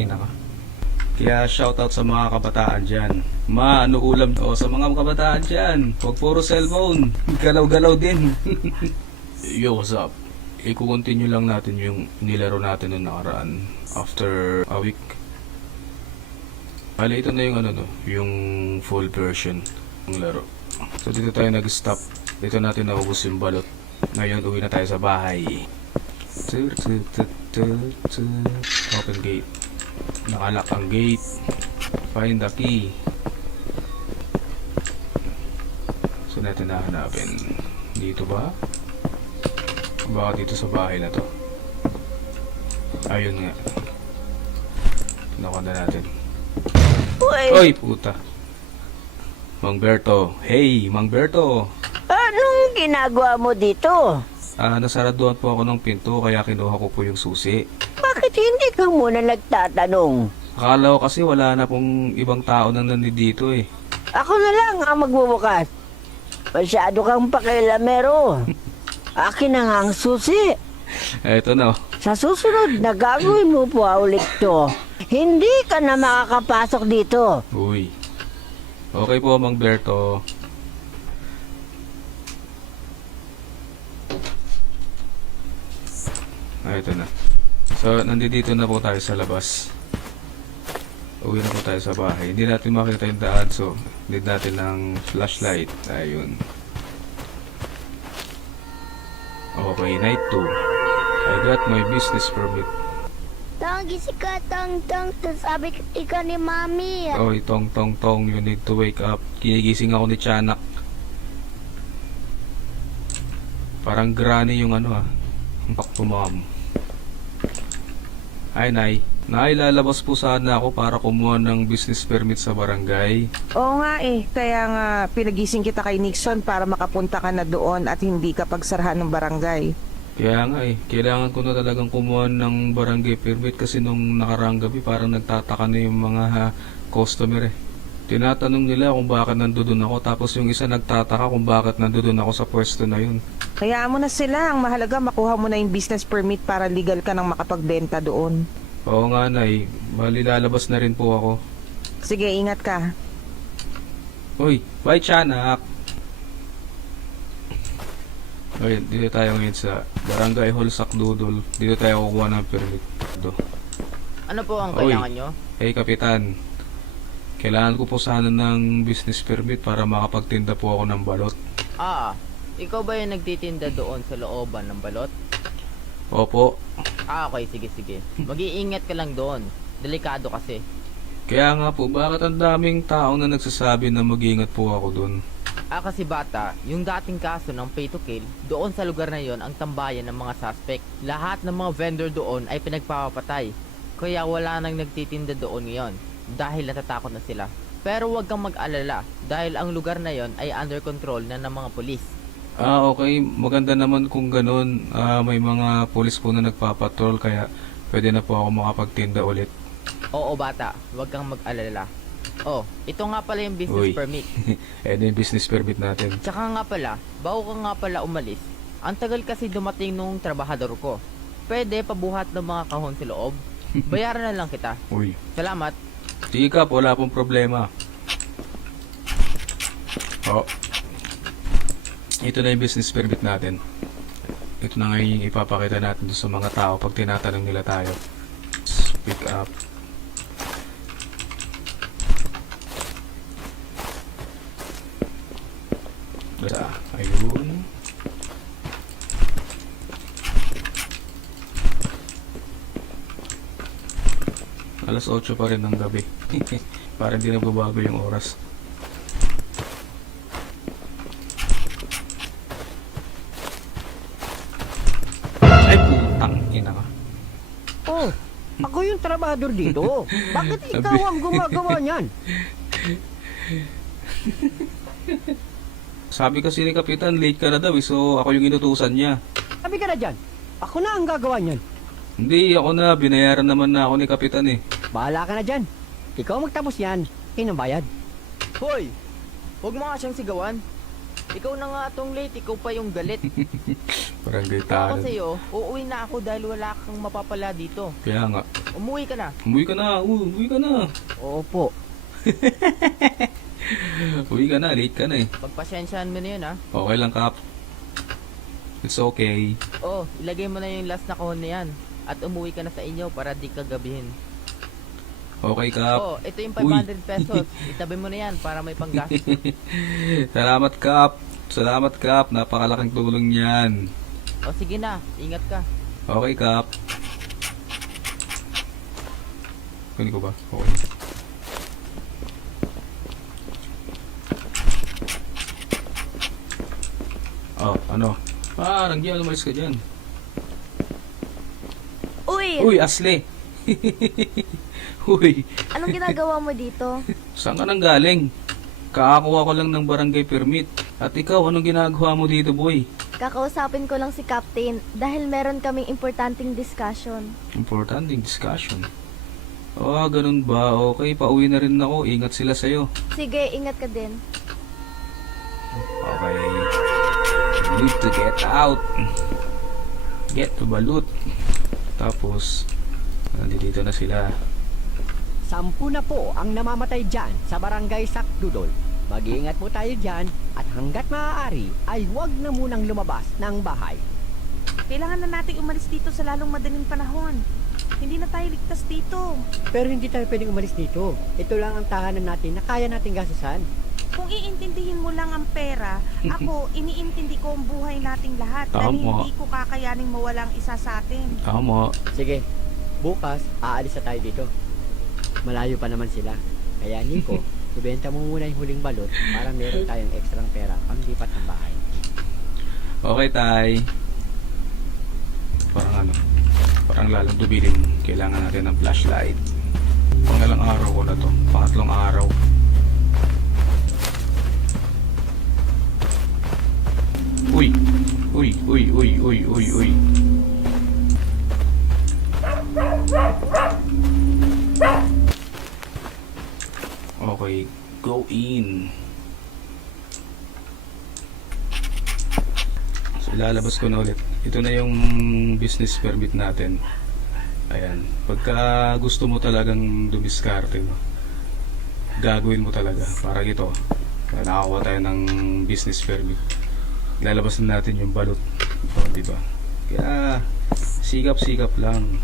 ina ka. Kaya shoutout sa mga kabataan dyan. Ma, ano ulam? O sa mga kabataan dyan, huwag puro cellphone. Galaw-galaw din. Yo, what's up? I-continue lang natin yung nilaro natin noong nakaraan. After a week. Bali, ito na yung ano no, yung full version ng laro. So dito tayo nag-stop. Dito natin naubos yung balot. Ngayon, uwi na tayo sa bahay. Open gate. Nakalak ang gate. Find the key. So natin nahanapin. Dito ba? Baka dito sa bahay na to. Ayun nga. Nakanda natin. Oy, puta. Mang Berto. Hey, Mang Berto. Anong ginagawa mo dito? Nasaraduhan po ako ng pinto kaya kinuha ko po yung susi. Bakit hindi ka muna nagtatanong? Akala ko kasi wala na pong ibang tao nang nandito eh. Ako na lang ang magbubukas. Masyado kang pakialamero. Akin na nga ang susi. Eto na. Sa susunod na gagawin mo po ulit to, hindi ka na makakapasok dito. Uy. Okay po, Mang Berto. Ito na. So, nandito na po tayo sa labas. Uwi na po tayo sa bahay. Hindi natin makita yung daan, so need natin ng flashlight. Ayun. Okay, night 2. I got my business permit. Tang, gising ka, tang, sabi ikaw ni Mami. Oy, tong, you need to wake up. Kinigising ako ni Tiyanak. Parang granny yung ano Pak po, mom. Ay, Nay. Nay, lalabas po sana ako para kumuha ng business permit sa barangay. Oo nga kaya nga pinagising kita kay Nixon para makapunta ka na doon at hindi ka pagsarahan ng barangay. Kaya nga kailangan ko na talagang kumuha ng barangay permit kasi nung nakaraang gabi parang nagtataka na yung mga customer Tinatanong nila kung bakit nandoon ako tapos yung isa nagtataka kung bakit nandoon ako sa pwesto na yun. Kaya mo na sila, ang mahalaga makuha mo na yung business permit para legal ka nang makapagbenta doon. Oo nga, Nay. Bali lalabas na rin po ako. Sige, ingat ka. Uy, bye, Tiyanak! Okay, dito tayo ngayon sa Barangay Hall Sakdudol. Dito tayo kukuha ng permit. Ano po ang Oy. kailangan nyo? Hey, Kapitan. Kailangan ko po sana ng business permit para makapagtinda po ako ng balot. Ikaw ba yung nagtitinda doon sa looban ng balot? Opo. Okay, sige. Mag-iingat ka lang doon. Delikado kasi. Kaya nga po, bakit ang daming tao na nagsasabi na mag-ingat po ako dun? Kasi bata, yung dating kaso ng pay to kill, doon sa lugar na yon ang tambayan ng mga suspect. Lahat ng mga vendor doon ay pinagpapatay. Kaya wala nang nagtitinda doon ngayon dahil natatakot na sila. Pero huwag kang mag-alala dahil ang lugar na yon ay under control na ng mga pulis. Okay. Maganda naman kung ganun. May mga pulis po na nagpapatrol kaya pwede na po ako makapagtinda ulit. Oo bata, huwag kang mag-alala. Ito nga pala yung business Uy. permit. Yung business permit natin. Tsaka nga pala, bago ka nga pala umalis, ang tagal kasi dumating nung trabahador ko. Pwede pabuhat ng mga kahon sa loob. Bayaran na lang kita. Uy. Salamat. Sige Kap, wala pong problema. Ito na yung business permit natin. Ito na nga yung ipapakita natin doon sa mga tao pag tinatanong nila tayo. Pick up. Ayun. Alas 8 pa rin ng gabi. Parang hindi nagbabago yung oras. Ay, putang ina ka. Ako yung trabador dito. Bakit ikaw ang gumagawa niyan? Sabi kasi ni Kapitan, late ka na daw so ako yung inutusan niya. Sabi ka na dyan. Ako na ang gagawa niyan. Hindi, ako na. Binayaran naman na ako ni Kapitan Bahala ka na dyan. Ikaw magtapos yan. Bayad. Hoy! Huwag mo nga siyang sigawan. Ikaw na nga atong late, ikaw pa yung galit. Barangay Kung ako Talon. sa'yo, uuwi na ako dahil wala kang mapapala dito. Kaya nga. Umuwi ka na. Umuwi ka na. Umuwi ka na. Oo po. Uwi ka na. Late ka na eh. Pagpasyensyahan mo na yun, ha? Okay lang, Kap. It's okay. Oh, ilagay mo na yung last na kahon na yan. At umuwi ka na sa inyo para di ka gabihin. Okay, Kap. Oh, ito yung Uy. 500 pesos. Itabi mo na yan para may panggastos. Salamat, Kap. Salamat, Kap. Napakalaking tulong yan. O sige na, ingat ka. Okay, Kap. Kunin ko ba? Okay. Oh, ano? Nandiyan, umalis ka dyan. Uy, Uy, Asle! Uy, anong ginagawa mo dito? saan ka nang galing? Kakakuha ko lang ng barangay permit. At ikaw, anong ginagawa mo dito, boy? Kakausapin ko lang si Captain dahil meron kaming importanteng discussion. Importanteng discussion. Ganun ba? Okay, pauwi na rin ako. Ingat sila sa'yo. Sige, ingat ka din. Okay. Need to get out. Get to balut. Tapos, nandito na sila. 10 na po ang namamatay dyan sa barangay Sakdudol. Mag-iingat po tayo dyan at hanggat maaari ay huwag na munang lumabas ng bahay. Kailangan na nating umalis dito sa lalong madaling panahon. Hindi na tayo ligtas dito. Pero hindi tayo pwedeng umalis dito. Ito lang ang tahanan natin na kaya nating gastusan. Kung iintindihin mo lang ang pera, ako, iniintindi ko ang buhay nating lahat. Dahil Tama. hindi ko kakayaning mawala ang isa sa atin. Tama. Sige, bukas aalis na tayo dito. Malayo pa naman sila. Kaya Nico, ibenta mo muna yung huling balot para meron tayong ekstrang pera pang lipat ng bahay. Okay, Tay. Parang lalong dubilin. Kailangan natin ng flashlight. Pangalang araw ko na to. Pangatlong araw. Uy! Uy! Uy! Uy! Uy! Uy! Uy! Okay, go in. So, ilalabas ko na ulit. Ito na yung business permit natin. Ayan. Pagka gusto mo talagang dumiskarte, no, gagawin mo talaga. Para ito, nakakuha tayo ng business permit. Ilalabas na natin yung balot. Diba? Kaya, sikap-sikap lang.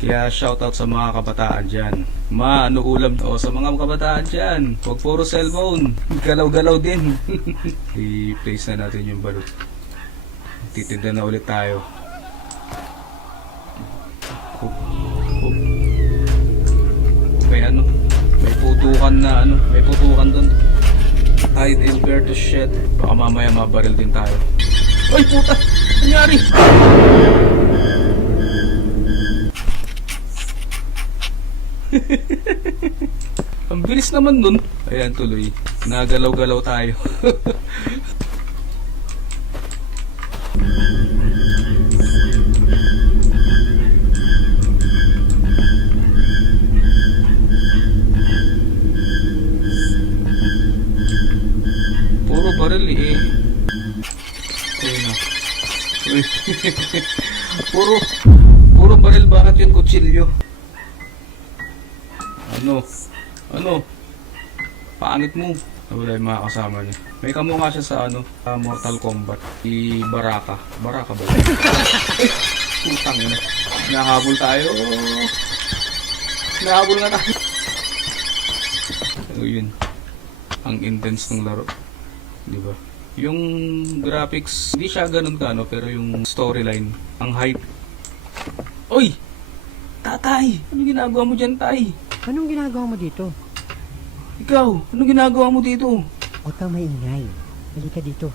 Kaya shoutout sa mga kabataan dyan. Ano ulam? Sa mga kabataan dyan, huwag puro cellphone. Galaw-galaw din. I-place na natin yung balot. Titinda na ulit tayo. May putukan na may putukan doon. Hide and bear to shed. Baka mamaya mabaril din tayo. Ay puta! Nangyari! Ang bilis naman nun. Ayan tuloy. Nagalaw-galaw tayo. Puro baril eh. Ayun na. Uy. puro baril. Bakit yun kutsilyo? Ano? Pangit mo. Wala yung mga kasama niya. May kamukha siya sa Mortal Kombat. Baraka. Baraka ba? Putang ina. Nahabol tayo. Nahabol nga tayo. Yun. Ang intense ng laro. Diba? Yung graphics, hindi siya ganun pero yung storyline, ang hype. Oy! Tatay! Ano ginagawa mo dyan, tay? Anong ginagawa mo dito? Ikaw, ano ginagawa mo dito? Huwag kang maingay. Halika dito.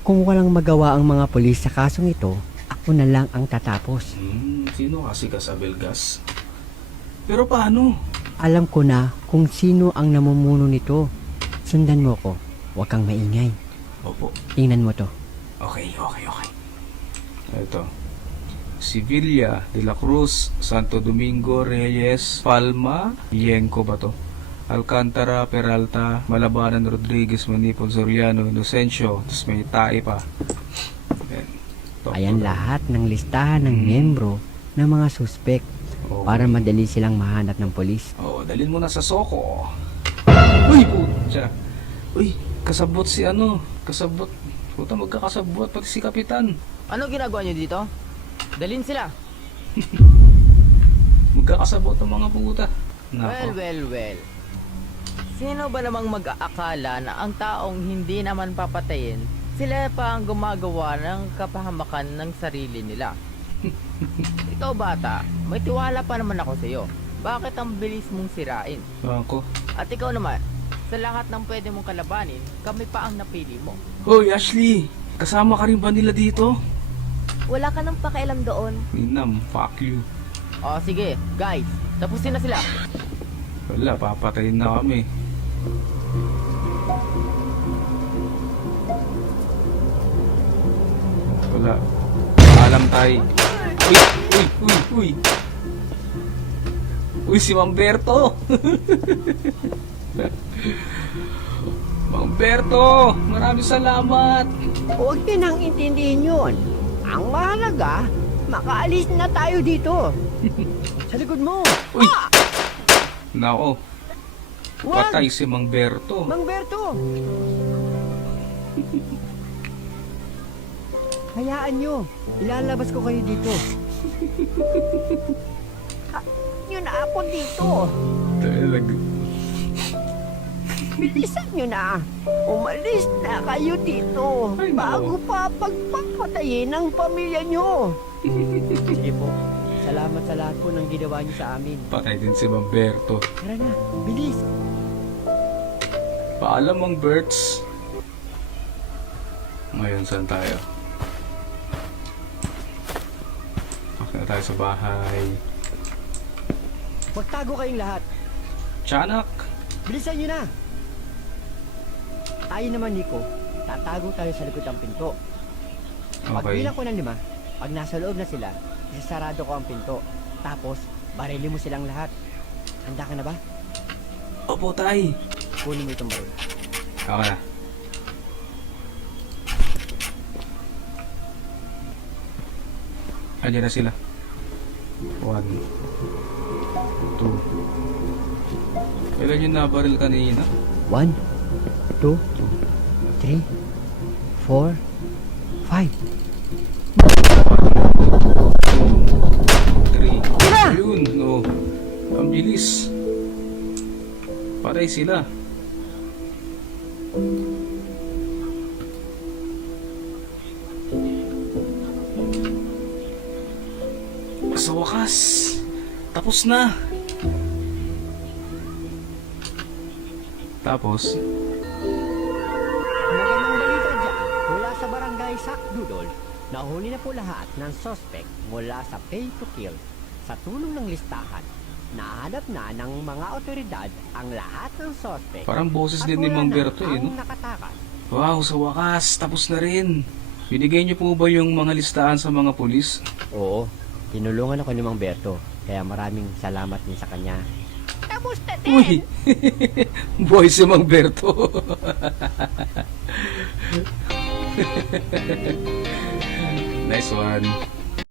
Kung walang magawa ang mga pulis sa kasong ito, ako na lang ang tatapos. Sino kasi Casabel Gas? Pero paano? Alam ko na kung sino ang namumuno nito. Sundan mo ko. Huwag kang maingay. Opo. Tingnan mo to. Okay. Ito. Sevilla, De La Cruz, Santo Domingo, Reyes, Palma, Yenko ba to? Alcantara, Peralta, Malabanan, Rodriguez, Manipon, Soriano, Inocencio, tapos may tae pa. Ayan. Ayan lahat ng listahan ng miyembro ng mga suspek para madali silang mahanap ng polis. Oh, dalhin mo na sa Soko. Uy, putya. Uy, kasabot si ano. Kasabot. Puta, magkakasabot pati si Kapitan. Ano ginagawa nyo dito? Dalhin sila. Magkakasabot ang mga puta. Nako. Well. Sino ba namang mag-aakala na ang taong hindi naman papatayin, sila pa ang gumagawa ng kapahamakan ng sarili nila? Ikaw bata, may tiwala pa naman ako sa iyo. Bakit ang bilis mong sirain? Ako. At ikaw naman, sa lahat ng pwede mong kalabanin, kami pa ang napili mo. Hoy, Ashley. Kasama ka rin ba nila dito? Wala ka nang pakialam doon. Minam, fuck you. O sige, guys, tapusin na sila. Wala, papatayin na kami. Wala. Paalam tayo. Uy. Uy, si Mamberto. Mamberto, maraming salamat. Huwag niyo nang intindihin yun. Ang mahalaga, makaalis na tayo dito. Sa likod mo. Uy. Nako, Wag! patay si Mamberto. Mang Berto! Hayaan nyo. Ilalabas ko kayo dito. Nyo na ako dito. Talaga. Bilisan nyo na. Umalis na kayo dito. Ay, nako. Bago pa pagpapatayin ang pamilya nyo. Sige po. Salamat sa lahat po ng ginawa niyo sa amin. Patay din si Mamberto. Tara na, bilis. Paalam ang birds. Ngayon, saan tayo? Bakit na tayo sa bahay? Magtago kayong lahat. Tiyanak! Bilisan niyo na. Tayo naman, Nico. Tatago tayo sa likod ng pinto. Okay. Pagbilang ko ng 5, pag nasa loob na sila, isasarado ko ang pinto. Tapos, barili mo silang lahat. Handa ka na ba? Opo, tay! Kunin mo itong baril. Ako na. Andiyan na sila. 1 2. Kailan yung nabaril kanina? 1, 2, 3, 4, 5. 3. Ayun, no. Ang bilis. Patay sila. Sa wakas, tapos na. Tapos, Magandang balita dyan. Mula sa barangay Sakdudol, nahuli na po lahat ng suspect mula sa pay to kill. Sa tulong ng listahan, nahanap na ng mga otoridad ang lahat ng suspect. parang boses At din ni wala Mang na Berto eh, no? ang nakatakas. Wow, sa wakas, tapos na rin. Binigay niyo po ba yung mga listahan sa mga pulis? Oo, tinulungan ako ni Mang Berto. Kaya maraming salamat din sa kanya. Tapos na Uy! Boy si Mang Berto. Nice one.